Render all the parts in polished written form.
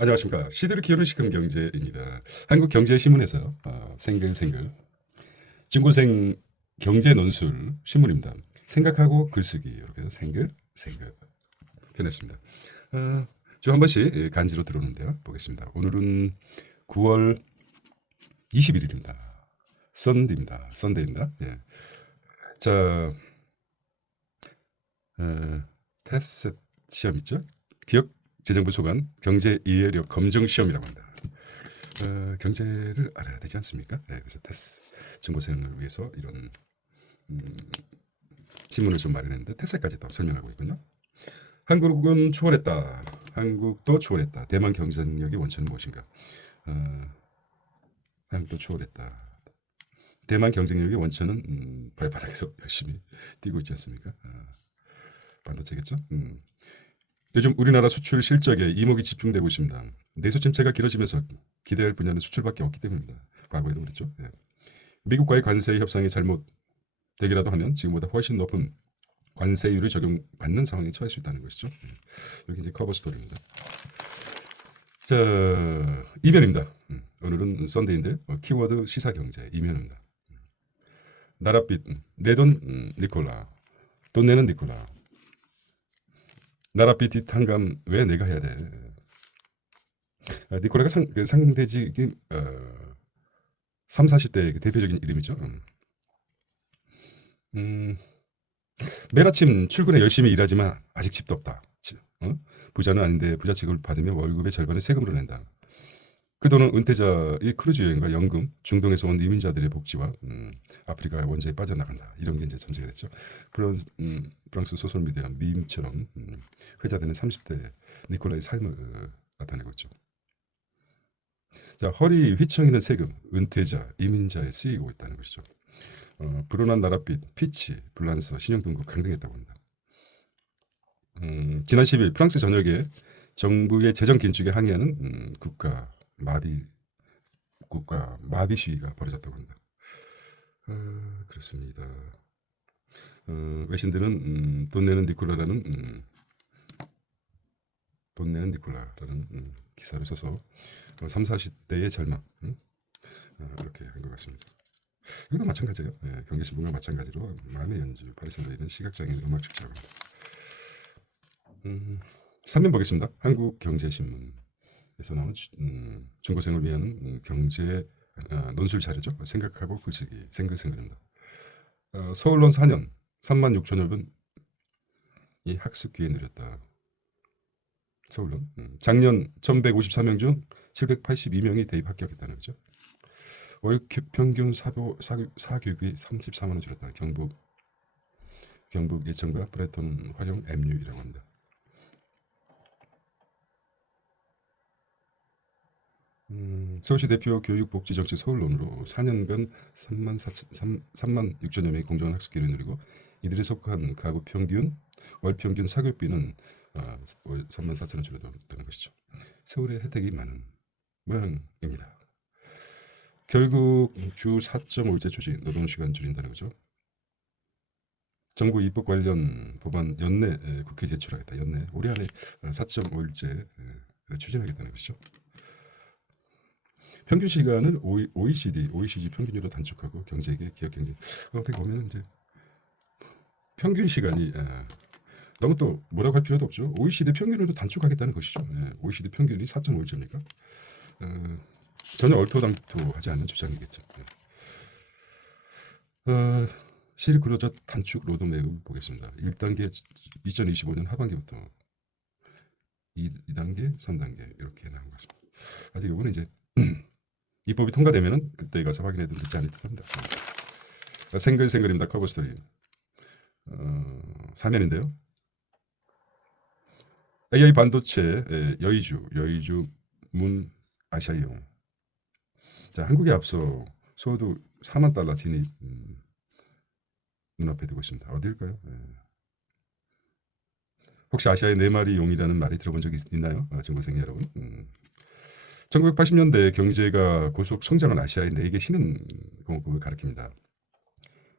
안녕하십니까. 시대를 키우는 시금 경제입니다. 한국경제신문에서 생글생글 중고생 경제 논술 신문입니다. 생각하고 글쓰기 이렇게 해서 생글생글 편했습니다. 주 한 번씩 간지로 들어오는데요. 보겠습니다. 오늘은 9월 21일입니다. 썬데이입니다. 예. 자, 테스트 시험 있죠? 기억재정부 소관 경제 이해력 검증 시험이라고 합니다. 경제를 알아야 되지 않습니까? 네, 그래서 테스 중고생을 위해서 이런 신문을 좀 마련했는데 테스까지도 설명하고 있군요. 한국은 초월했다. 한국도 초월했다. 대만 경쟁력의 원천은 무엇인가? 한국도 초월했다. 대만 경쟁력의 원천은 발바닥에서 열심히 뛰고 있지 않습니까? 반도체겠죠? 요즘 우리나라 수출 실적에 이목이 집중되고 있습니다. 내수 침체가 길어지면서 기대할 분야는 수출밖에 없기 때문입니다. 과거에도 그랬죠. 예. 미국과의 관세 협상이 잘못되기라도 하면 지금보다 훨씬 높은 관세율을 적용받는 상황에 처할 수 있다는 것이죠. 예. 여기 이제 커버 스토리입니다. 자, 이면입니다. 오늘은 썬데이인데 키워드 시사 경제 이면입니다. 나랏빛 내 돈 니콜라 돈 내는 니콜라 나랏빛 뒷한감 왜 내가 해야 돼? 니콜라가 상대직인 3, 40대의 대표적인 이름이죠. 매일 아침 출근해 열심히 일하지만 아직 집도 없다. 부자는 아닌데 부자 취급을 받으며 월급의 절반을 세금으로 낸다. 그 돈은 은퇴자의 크루즈 여행과 연금, 중동에서 온 이민자들의 복지와 아프리카 원자에 빠져나간다. 이런 게 이제 전제가 됐죠. 프랑스 소설 미디어 밈처럼 회자되는 30대 니콜라의 삶을 나타내고 있죠. 자, 허리 휘청이는 세금, 은퇴자, 이민자에 쓰이고 있다는 것이죠. 불어난 나랏빛, 피치, 불란서, 신용등급 강등했다고 합니다. 지난 10일 프랑스 전역에 정부의 재정 긴축에 항의하는 국가 마비 시위가 벌어졌다고 합니다. 그렇습니다. 외신들은 돈 내는 니콜라라는 기사를 써서 3, 40대의 절망 이렇게 한 것 같습니다. 이것도 마찬가지예요. 예, 경제신문과 마찬가지로 마음의 연주, 파리선대는 시각장애인 음악 축제라고 합니다. 3면 보겠습니다. 한국경제신문에서 나온 중고생을 위한 경제 논술 자료죠. 생각하고 글쓰기, 생글생글입니다. 서울론 4년 3만 6천여 분이 학습 기회 누렸다. 서울론 작년 1,154명 중 782명이 대입 합격했다는 거죠. 월 평균 사교육이 34만 원 줄었다. 경북 예천과 브레톤 활용 MU이라고 합니다. 서울시 대표 교육복지정책 서울론으로 4년간 3만 6천여 명이 공정한 학습기를 누리고 이들에 속한 가구 평균 월 평균 사교육비는 3만 4천 원 줄어들었다는 것이죠. 서울의 혜택이 많은 모양입니다. 결국 주 4.5일제 추진 노동시간 줄인다는 거죠. 정부 입법 관련 법안 연내 국회 제출하겠다. 연내 올해 안에 4.5일제를 추진하겠다는 것이죠. 평균 시간을 OECD 평균으로 단축하고 경제계 기업 경제 어떻게 보면 이제 평균 시간이 너무 또 뭐라고 할 필요도 없죠. OECD 평균으로 단축하겠다는 것이죠. OECD 평균이 4.5일제입니까? 전혀 얼토당토하지 않는 주장이겠죠. 실익 근로자 단축 노동 내용 보겠습니다. 1단계 2025년 하반기부터 2단계, 3단계 이렇게 나온 것 같습니다. 아직 이거는 이제 입법이 통과되면은 그때 가서 확인해도 늦지 않을 듯합니다. 생글생글입니다. 커버 스토리 3면인데요. AI 반도체 여의주 문 아시아이용. 자, 한국에 앞서 소득 4만 달러 진입 눈앞에 두고 있습니다. 어딜까요? 혹시 아시아의 4마리 용이라는 말이 들어본 적 있나요? 중고생 여러분. 1980년대 경제가 고속 성장한 아시아의 4개 신흥 공업국을 가리킵니다.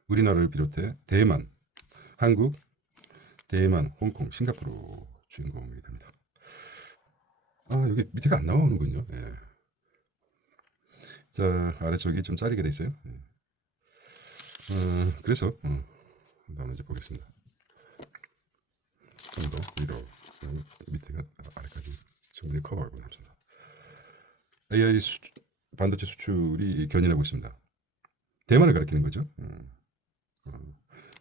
우리나라를 비롯해 대만, 한국, 홍콩, 싱가포르 주인공이 됩니다. 여기 밑에가 안 나오는군요. 예. 자, 아래쪽이 좀 자르게 돼 있어요. 예. 그래서 나오는지 보겠습니다. 좀 더 위로 밑에가 아래까지 충분히 커버하고 남습니다. AI 반도체 수출이 견인하고 있습니다. 대만을 가리키는 거죠.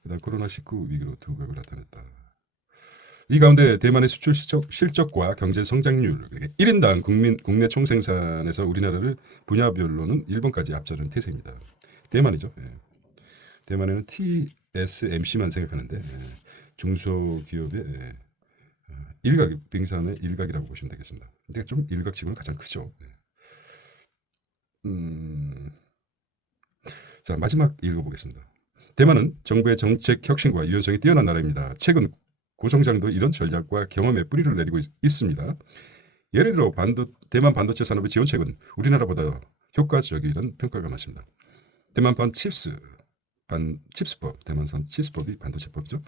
그다음 코로나19 위기로 두각을 나타냈다. 이 가운데 대만의 수출 실적과 경제 성장률, 1인당 국내 총생산에서 우리나라를 분야별로는 일본까지 앞서는 태세입니다. 대만이죠. 예. 대만에는 TSMC만 생각하는데 중소기업의 일각 빙산의 일각이라고 보시면 되겠습니다. 근데 좀 일각식으로 가장 크죠. 예. 자, 마지막 읽어보겠습니다. 대만은 정부의 정책 혁신과 유연성이 뛰어난 나라입니다. 최근 고성장도 이런 전략과 경험에 뿌리를 내리고 있습니다. 예를 들어 대만 반도체 산업의 지원책은 우리나라보다 효과적이라는 평가가 많습니다. 대만판 칩스법, 대만산 칩스법이 반도체법이죠.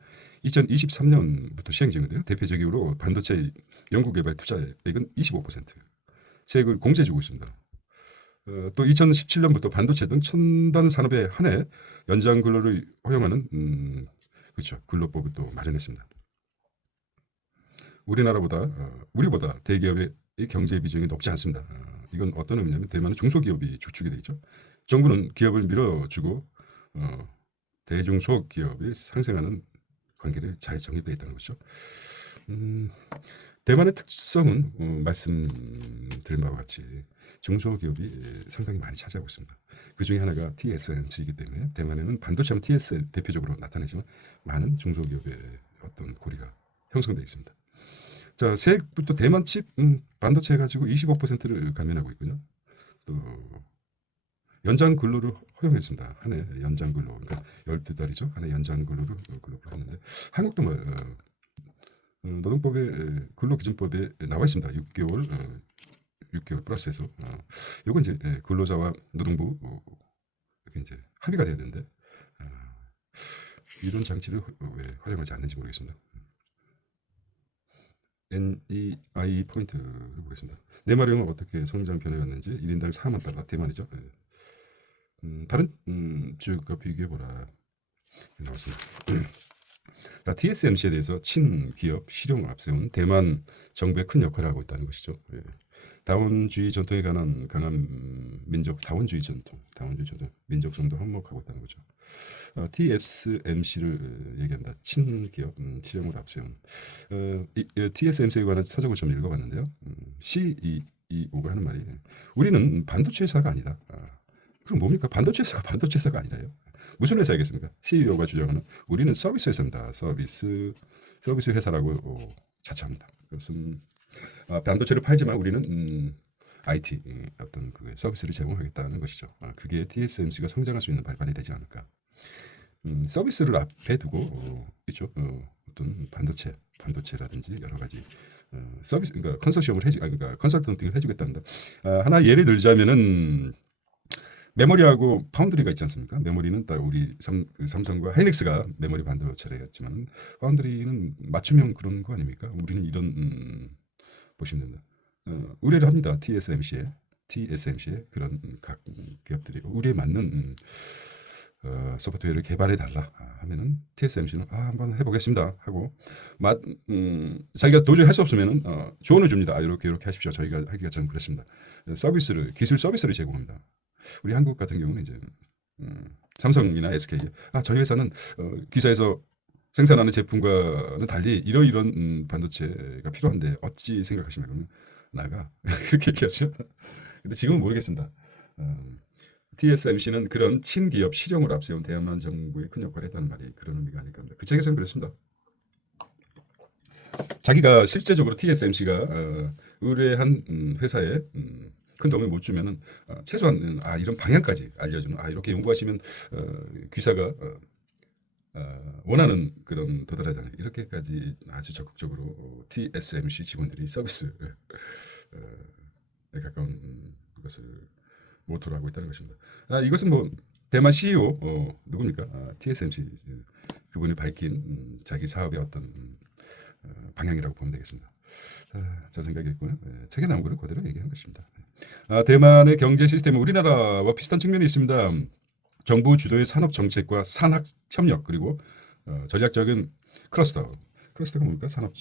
2023년부터 시행 중인데요. 대표적으로 반도체 연구개발 투자액은 25%, 세액을 공제 주고 있습니다. 또 2017년부터 반도체 등 첨단 산업에 한해 연장 근로를 허용하는 그렇죠, 근로법을 또 마련했습니다. 우리보다 대기업의 경제 비중이 높지 않습니다. 이건 어떤 의미냐면 대만은 중소기업이 주축이 되어 있죠. 정부는 기업을 밀어주고 대중소기업이 상생하는 관계를 잘 정립되어 있다는 거죠. 대만의 특성은 말씀드린 바와 같이 중소기업이 상당히 많이 차지하고 있습니다. 그 중에 하나가 TSMC이기 때문에 대만에는 반도체는 TS 대표적으로 나타내지만 많은 중소기업의 어떤 고리가 형성되어 있습니다. 자, 세액부터 대만 칩 반도체 가지고 25%를 감면하고 있군요. 또 연장 근로를 허용했습니다. 한 해 연장 근로, 그러니까 12달이죠. 한 해 연장 근로를 했는데 한국도 노동법의 근로기준법에 나와 있습니다. 6개월 플러스해서 요건 이제 근로자와 노동부 이렇게 이제 합의가 돼야 되는데 이런 장치를 왜 활용하지 않는지 모르겠습니다. NEI 포인트를 보겠습니다. 네마령은 어떻게 성장 변해갔는지 1인당 4만 달러 대만이죠. 다른 지역과 비교해보라 나왔습니다. 자, TSMC에 대해서 친기업 실용을 앞세운 대만 정부의 큰 역할을 하고 있다는 것이죠. 다원주의 전통에 관한 강한 다원주의 전통, 민족성도 한몫하고 있다는 거죠. TSMC를 얘기합니다. 친기업 실용을 앞세운 TSMC에 관한 서적을 좀 읽어봤는데요. CEO가 하는 말이 우리는 반도체 회사가 아니다. 그럼 뭡니까? 반도체 회사가 아니라요. 무슨 회사이겠습니까? CEO가 주장하는 우리는 서비스 회사입니다. 서비스 회사라고 자처합니다. 그것은 반도체를 팔지만 우리는 IT 어떤 그 서비스를 제공하겠다는 것이죠. 그게 TSMC가 성장할 수 있는 발판이 되지 않을까. 서비스를 앞에 두고 있죠. 어떤 반도체라든지 여러 가지 서비스, 그러니까 그러니까 컨설턴팅을 해주겠답니다. 하나 예를 들자면은 메모리하고 파운드리가 있지 않습니까? 메모리는 딱 우리 삼성과 하이닉스가 메모리 반도체를 했지만 파운드리는 맞춤형 그런 거 아닙니까? 우리는 이런 보시면 됩니다. 의뢰를 합니다. TSMC에 그런 각 기업들이 의뢰에 맞는 소프트웨어를 개발해 달라 하면은 TSMC는 한번 해보겠습니다 하고 자기가 도저히 할 수 없으면은 조언을 줍니다. 이렇게 하십시오. 저희가 하기가 좀 그렇습니다. 기술 서비스를 제공합니다. 우리 한국 같은 경우는 이제 삼성이나 SK 저희 회사는 기사에서 생산하는 제품과는 달리 이런 반도체가 필요한데 어찌 생각하시면 나가 그렇게 얘기하죠. 근데 지금은 모르겠습니다. TSMC는 그런 친기업 실용을 앞세운 대만 정부의 큰 역할을 했다는 말이 그런 의미가 아닐까 합니다. 그 책에서는 그랬습니다. 자기가 실제적으로 TSMC가 의뢰한 회사에 큰 도움을 못 주면은 최소한 이런 방향까지 알려주는 이렇게 연구하시면 귀사가 원하는 그런 도달하지 않아요. 이렇게까지 아주 적극적으로 TSMC 직원들이 서비스에 가까운 것을 모토로 하고 있다는 것입니다. 이것은 뭐 대만 CEO 누굽니까? TSMC 그분이 밝힌 자기 사업의 어떤 방향이라고 보면 되겠습니다. 저 생각이었고요. 책에 나온 거를 그대로 얘기한 것입니다. 대만의 경제 시스템은 우리나라와 비슷한 측면이 있습니다. 정부 주도의 산업 정책과 산학 협력 그리고 전략적인 클러스터가 뭡니까? 산업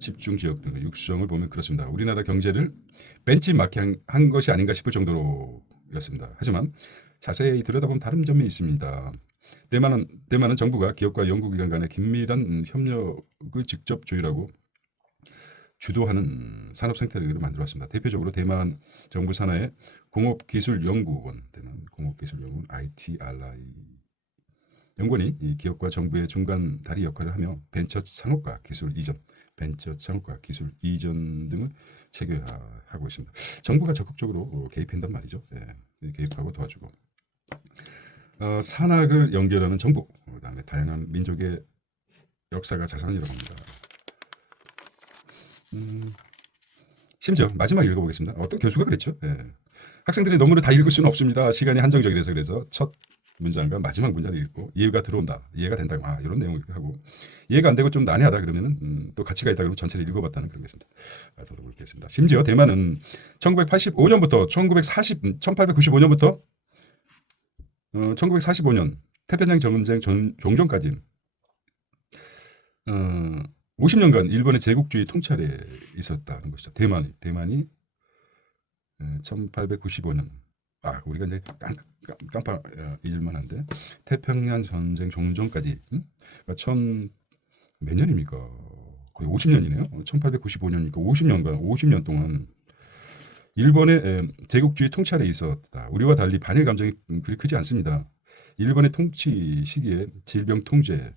집중 지역 등의 육성을 보면 그렇습니다. 우리나라 경제를 벤치마킹한 것이 아닌가 싶을 정도로였습니다. 하지만 자세히 들여다보면 다른 점이 있습니다. 대만은 정부가 기업과 연구기관 간의 긴밀한 협력을 직접 조율하고 주도하는 산업 생태계를 만들어왔습니다. 대표적으로 대만 정부 산하의 공업기술연구원, 대만 공업기술연구원 ITRI 연구원이 이 기업과 정부의 중간 다리 역할을 하며 벤처 창업과 기술 이전 등을 체계화하고 있습니다. 정부가 적극적으로 개입한단 말이죠. 개입하고 도와주고 산학을 연결하는 정부, 그다음에 다양한 민족의 역사가 자산이라고 합니다. 심지어 마지막 읽어보겠습니다. 어떤 교수가 그랬죠. 학생들이 논문을 다 읽을 수는 없습니다. 시간이 한정적이라서 그래서 첫 문장과 마지막 문장을 읽고 이해가 들어온다, 이해가 된다, 이런 내용을 하고 이해가 안 되고 좀 난해하다 그러면은 또 가치가 있다 그러면 전체를 읽어봤다는 그런 게 있습니다. 저도 그렇겠습니다. 심지어 대만은 1895년부터 1945년부터 태평양 전쟁 종전까지 50년간 일본의 제국주의 통찰에 있었다는 것이죠. 대만이 1895년 우리가 이제 깜빡 잊을만한데 태평양 전쟁 종전까지 그러니까 몇 년입니까? 거의 50년이네요. 1895년이니까 50년 동안 일본의 제국주의 통찰에 있었다. 우리와 달리 반일 감정이 그리 크지 않습니다. 일본의 통치 시기에 질병 통제,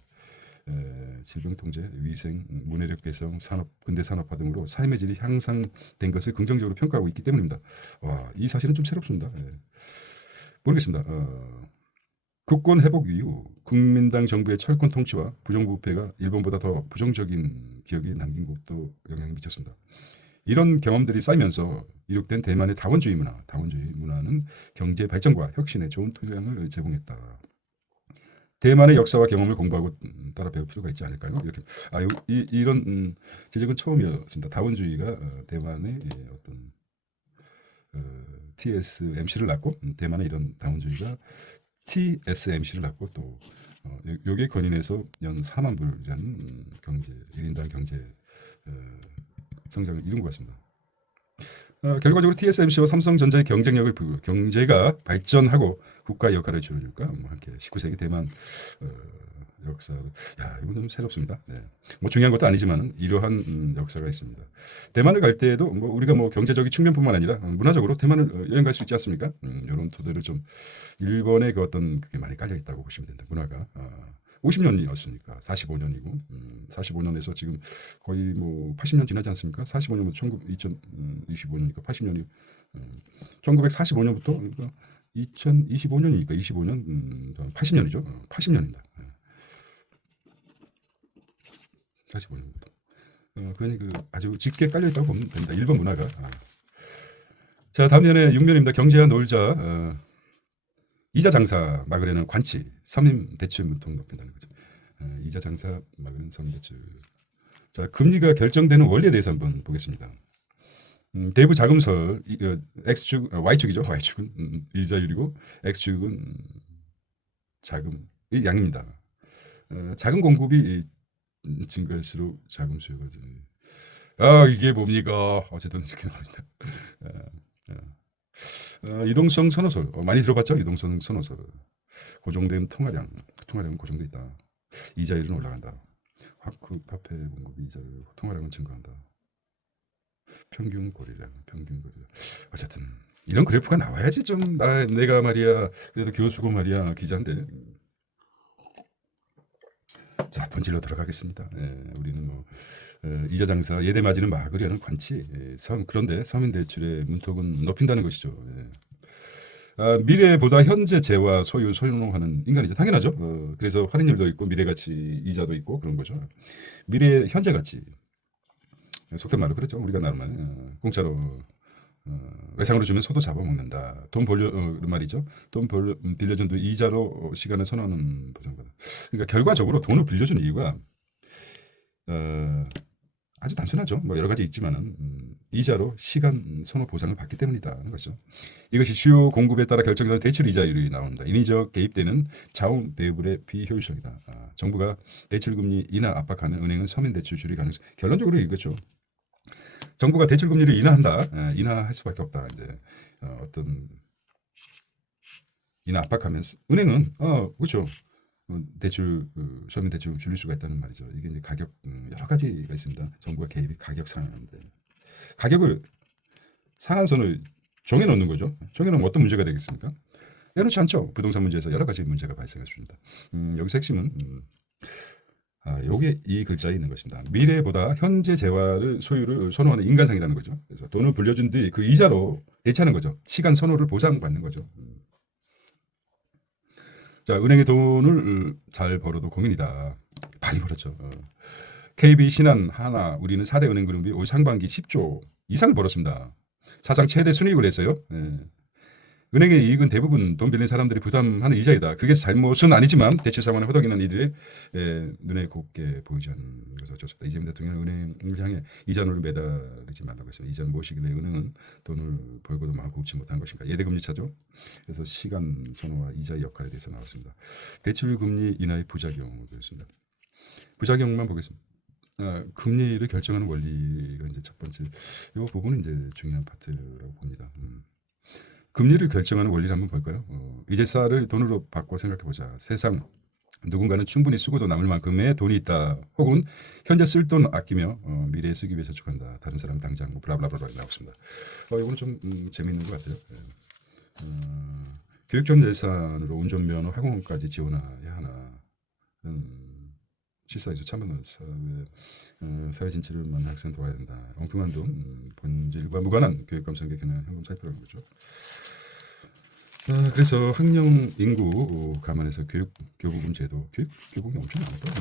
위생, 문해력 개선, 근대 산업화 등으로 삶의 질이 향상된 것을 긍정적으로 평가하고 있기 때문입니다. 이 사실은 좀 새롭습니다. 모르겠습니다. 국권 회복 이후 국민당 정부의 철권 통치와 부정부패가 일본보다 더 부정적인 기억이 남긴 것도 영향이 미쳤습니다. 이런 경험들이 쌓이면서 이룩된 대만의 다원주의 문화는 경제 발전과 혁신에 좋은 토양을 제공했다. 대만의 역사와 경험을 공부하고 따라 배울 필요가 있지 않을까요? 이렇게 이런 지적은 처음이었습니다. 다원주의가 대만의 어떤 TSMC를 낳고 대만의 이런 다원주의가 TSMC를 낳고 또 요게 건인해서 연 4만 불이라는 1인당 경제 성장을 이룬 것 같습니다. 결과적으로 TSMC와 삼성전자의 경제가 발전하고 국가의 역할을 줄여줄까? 함께 19세기 대만 역사. 이건 좀 새롭습니다. 중요한 것도 아니지만 이러한 역사가 있습니다. 대만을 갈 때에도 우리가 경제적인 측면뿐만 아니라 문화적으로 대만을 여행 갈 수 있지 않습니까? 이런 토대를 좀 일본의 그게 많이 깔려 있다고 보시면 된다. 문화가 50년이었으니까 45년이고 45년에서 지금 거의 80년 지나지 않습니까? 45년은 2025년이니까 80년이 1945년부터 그러니까 2025년이니까 25년 80년이죠. 80년입니다. 45년부터. 그러니 아주 짙게 깔려 있다고 보면 됩니다. 일본 문화가. 자, 다음 년에 6년입니다. 경제와 놀자. 이자 장사 막으려는 관치, 서민 대출 문통 높인다는 거죠. 이자 장사 막으려는 서민 대출. 자, 금리가 결정되는 원리에 대해서 한번 보겠습니다. 대부 자금설 X축, Y축이죠. Y축은 이자율이고 X축은 자금의 양입니다. 자금 공급이 증가할수록 자금 수요가 이게 뭡니까? 어쨌든 이렇게 나옵니다. 이동성 선호설 많이 들어봤죠? 이동성 선호설. 고정된 통화량은 고정돼 있다. 이자율은 올라간다. 화폐 공급이 이자율, 통화량은 증가한다. 평균 거래량. 어쨌든 이런 그래프가 나와야지 좀 내가 말이야 그래도 교수고 말이야 기자인데. 자, 본질로 들어가겠습니다. 우리는 이자 장사 예대 맞이는 막으려는 관치. 그런데 서민 대출의 문턱은 높인다는 것이죠. 미래보다 현재 재와 소유하는 인간이죠. 당연하죠. 그래서 할인율도 있고 미래가치 이자도 있고 그런 거죠. 미래 현재 가치. 속된 말로 그렇죠. 우리가 나름만 공짜로 외상으로 주면 소도 잡아먹는다. 돈 말이죠. 돈 빌려준 뒤 이자로 시간을 선호하는 보장받아. 그러니까 결과적으로 돈을 빌려준 이유가 아주 단순하죠. 뭐 여러 가지 있지만은 이자로 시간 선호 보장을 받기 때문이다는 거죠. 이것이 주요 공급에 따라 결정되는 대출 이자율이 나옵니다. 인위적 개입되는 자원 대출의 비효율성이다. 정부가 대출 금리 인하 압박하면 은행은 서민 대출 줄일 가능성. 결론적으로 이거죠. 정부가 대출 금리를 인하한다. 인하할 수밖에 없다. 이제 어떤 인하 압박하면 은행은 그렇죠. 대출 서민 대출 줄일 수가 있다는 말이죠. 이게 이제 가격 여러 가지가 있습니다. 정부가 개입이 가격 상한하는데 가격을 상한선을 정해놓는 거죠. 정해놓으면 어떤 문제가 되겠습니까? 해놓지 않죠. 부동산 문제에서 여러 가지 문제가 발생해 줍니다. 여기서 핵심은 요게 이 글자에 있는 것입니다. 미래보다 현재 재화를 소유를 선호하는 인간상이라는 거죠. 그래서 돈을 불려준 뒤 그 이자로 대체하는 거죠. 시간 선호를 보장받는 거죠. 자, 은행의 돈을 잘 벌어도 고민이다. 많이 벌었죠. KB, 신한, 하나, 우리는 4대 은행 그룹이 올 상반기 10조 이상을 벌었습니다. 사상 최대 순이익을 냈어요. 은행의 이익은 대부분 돈 빌린 사람들이 부담하는 이자이다. 그게 잘못은 아니지만 대출 상환에 허덕이는 이들의 눈에 곱게 보이지 않는 것은 어쩔 수 없다. 이재명 대통령은 은행을 향해 이자율을 매달리지 말라고 했어요. 이자는 무엇이길래 은행은 돈을 벌고도 마음 곱지 못한 것인가. 예대금리 차죠. 그래서 시간 선호와 이자의 역할에 대해서 나왔습니다. 대출 금리 인하의 부작용을 보였습니다. 부작용만 보겠습니다. 금리를 결정하는 원리가 이제 첫 번째. 이 부분은 이제 중요한 파트라고 봅니다. 금리를 결정하는 원리를 한번 볼까요? 이제쌀을 돈으로 바꿔 생각해 보자. 세상 누군가는 충분히 쓰고도 남을 만큼의 돈이 있다. 혹은 현재 쓸 돈 아끼며 미래에 쓰기 위해 저축한다. 다른 사람 당장 뭐 블라블라블라 나왔습니다. 이거는 좀 재미있는 것 같아요. 교육적 예산으로 운전면허 학원까지 지원해야 하나. 실사이죠. 참여는 사회 진출을 만난 학생 도와야 된다. 엉뚱한 돈, 본질과 무관한 교육 감성의 개념 현금 살펴라는 거죠. 그래서 학령 인구 감안해서 교부금 제도, 교부금이 엄청 많다.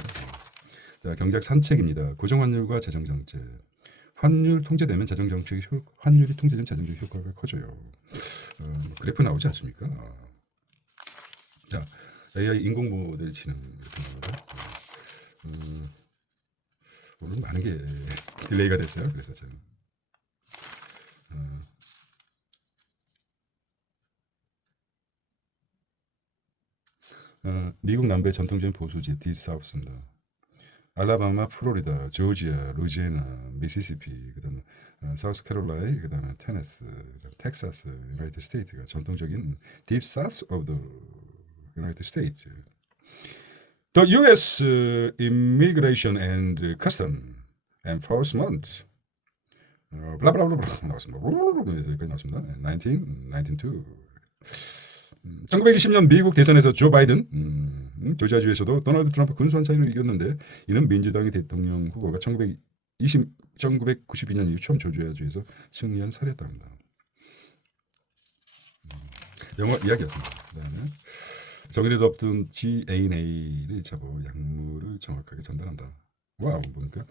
자, 경제학 산책입니다. 고정환율과 재정정책. 환율 통제되면 재정정책 환율이 통제되면 재정정책 효과가 커져요. 그래프 나오지 않습니까? 자, AI 인공 모델 지능 이렇게 나오죠. 오늘 많은 게 딜레이가 됐어요. 그래서 저는 미국 남부의 전통적인 보수지 딥사우스입니다. 알라바마, 플로리다, 조지아, 루지애나, 미시시피, 그다음에 사우스캐롤라이, 그다음에 테네스, 그다음에 텍사스, 유나이티드 스테이트가 전통적인 딥사우스 오브 더 유나이티드 스테이트. The U.S. Immigration and Custom Enforcement 블라블라블라 나왔습니다. 여기까지 나왔습니다. 1992. 1920년 미국 대선에서 조 바이든 조지아주에서도 도널드 트럼프 근소한 차이로 이겼는데 이는 민주당의 대통령 후보가 1992년 이후 처음 조지아주에서 승리한 사례였답니다. 영어 이야기였습니다. 그다음에 정의를 없던 GNA를 잡아 약물을 정확하게 전달한다. 와우, 뭡니까?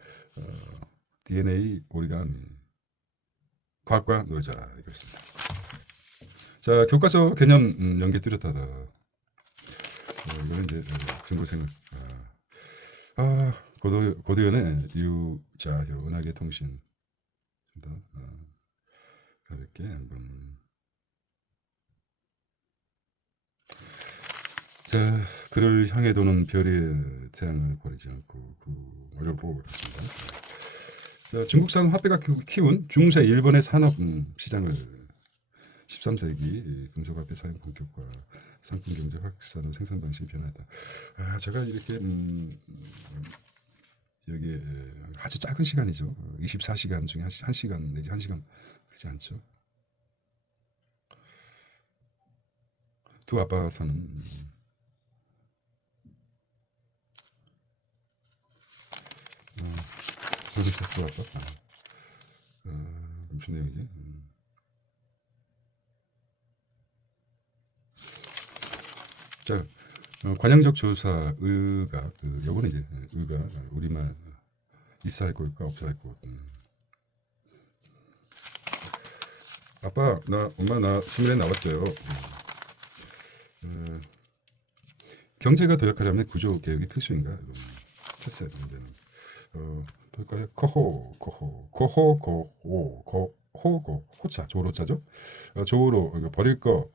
DNA 오리가미. 과학과 놀자 이것입니다. 자, 교과서 개념 연계 뚜렷하다. 이거는 이제 중고생을 고도연의 유자효 은하계 통신 가볍게 한번. 자, 그를 향해 도는 별의 태양을 버리지 않고 어려울 보고 있습니다. 자, 중국산 화폐가 키운 중세 일본의 산업 시장을 13세기 금속화폐 사용 본격화, 상품 경제 확산, 생산 방식이 변화했다. 제가 이렇게 여기 아주 작은 시간이죠. 24시간 중에 1시간 내지 1시간 그렇지 않죠. 두 아빠 사는 두 아빠. 무슨 내용이지? 자, 관양적 조사 의가 요거는 이제 의가 우리말 있어 할 것과 없어 할 것. 아빠 엄마 나 신문에 나왔어요. 경제가 도약하려면 구조 개혁이 필수인가? 패스해야 되는. 볼까요? 거호, 호자, 조로자죠. 조로, 이거 버릴 거,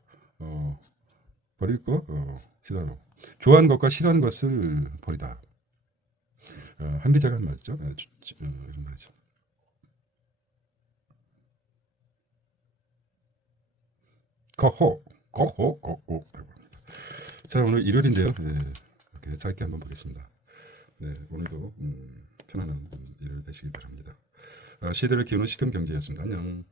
싫어요. 좋아하는 것과 싫어하는 것을 버리다. 한비자가 한 말이죠. 이런 말이죠. 거호. 자, 오늘 일요일인데요. 이렇게 짧게 한번 보겠습니다. 네, 오늘도 편안한 일요일 되시길 바랍니다. 시대를 키우는 시금 경제였습니다. 안녕.